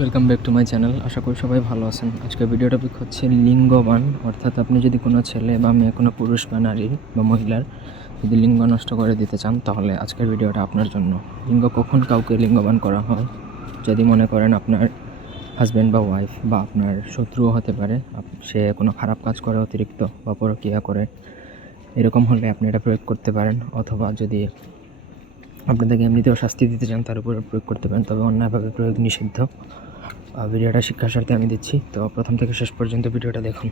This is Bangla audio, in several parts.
Welcome back to my channel আশা করি সবাই ভালো আছেন। আজকের ভিডিও টপিক হচ্ছে লিঙ্গবান। অর্থাৎ আপনি যদি কোনো ছেলে বা মেয়ে, কোনো পুরুষ বা নারী বা মহিলার যদি লিঙ্গ নষ্ট করে দিতে চান, তাহলে আজকের ভিডিওটা আপনার জন্য। লিঙ্গ কখন কাউকে লিঙ্গবান করা হয়? যদি মনে করেন আপনার হাজব্যান্ড বা ওয়াইফ বা আপনার শত্রুও হতে পারে সে কোনো খারাপ কাজ করে, অতিরিক্ত বা পরক্রিয়া করে, এরকম হলে আপনি এটা প্রয়োগ করতে পারেন। অথবা যদি আপনাদেরকে এমনিতেও শাস্তি দিতে চান, তার উপরে প্রয়োগ করতে পারেন, তবে অন্যায়ভাবে প্রয়োগ নিষিদ্ধ। ভিডিওটা শিক্ষার স্বার্থে আমি দিচ্ছি, তো প্রথম থেকে শেষ পর্যন্ত ভিডিওটা দেখুন।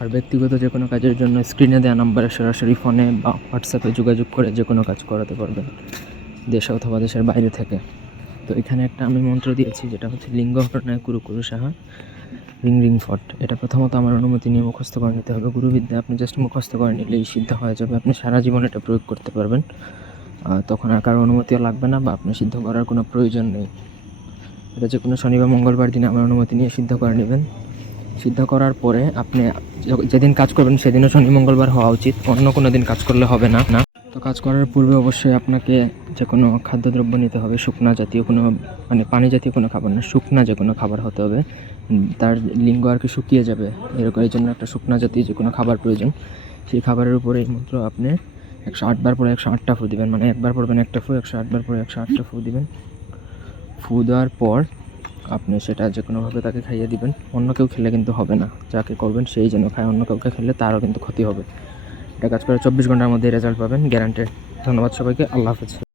আর ব্যক্তিগত যে কোনো কাজের জন্য স্ক্রিনে দেওয়া নাম্বারে সরাসরি ফোনে বা হোয়াটসঅ্যাপে যোগাযোগ করে যে কোনো কাজ করাতে পারবেন, দেশে অথবা দেশের বাইরে থেকে। তো এখানে একটা আমি মন্ত্র দিয়েছি, যেটা হচ্ছে লিঙ্গ ঘটনায় কুরু কুরু সাহা, রিং রিং ফট। এটা প্রথমত আমার অনুমতি নিয়ে মুখস্থ করে নিতে হবে। গুরুবিদ্যা, আপনি জাস্ট মুখস্থ করে নিলেই সিদ্ধ হয়ে যাবে। আপনি সারা জীবন এটা প্রয়োগ করতে পারবেন। তখন আর কারও অনুমতিও লাগবে না বা আপনি সিদ্ধ করার কোনো প্রয়োজন নেই। এটা যে কোনো শনিবার মঙ্গলবার দিনে আমার অনুমতি নিয়ে সিদ্ধ করে নেবেন। সিদ্ধ করার পরে আপনি যেদিন কাজ করবেন সেদিনও শনি, মঙ্গলবার হওয়া উচিত, অন্য কোনো দিন কাজ করলে হবে না। না। তো কাজ করার পূর্বে অবশ্যই আপনাকে যে কোনো খাদ্যদ্রব্য নিতে হবে, শুকনা জাতীয় কোনো মানে পানি জাতীয় কোনো খাবার না, শুকনা যে কোনো খাবার হতে হবে। তার লিঙ্গ আর কি শুকিয়ে যাবে। এরকম এই জন্য একটা শুকনা জাতীয় যে কোনো খাবার প্রয়োজন। সেই খাবারের উপরে এই মন্ত্র আপনি একশো আটবার পরে একশো আটটা ফু দিবেন মানে একবার পড়বেন একটা ফু, একশো আটবার পরে একশো আটটা ফু দিবেন। ফু দেওয়ার পর আপনি সেটা যে কোনোভাবে তাকে খাইয়ে দিবেন, অন্য কেউ খেলে কিন্তু হবে না, যাকে করবেন সেই জন্য খায়, অন্য কাউকে খেলে তারও কিন্তু ক্ষতি হবে। এটা কাজ করে চব্বিশ ঘণ্টার মধ্যে রেজাল্ট পাবেন গ্যারান্টেড ধন্যবাদ সবাইকে, আল্লাহ হাফেজ।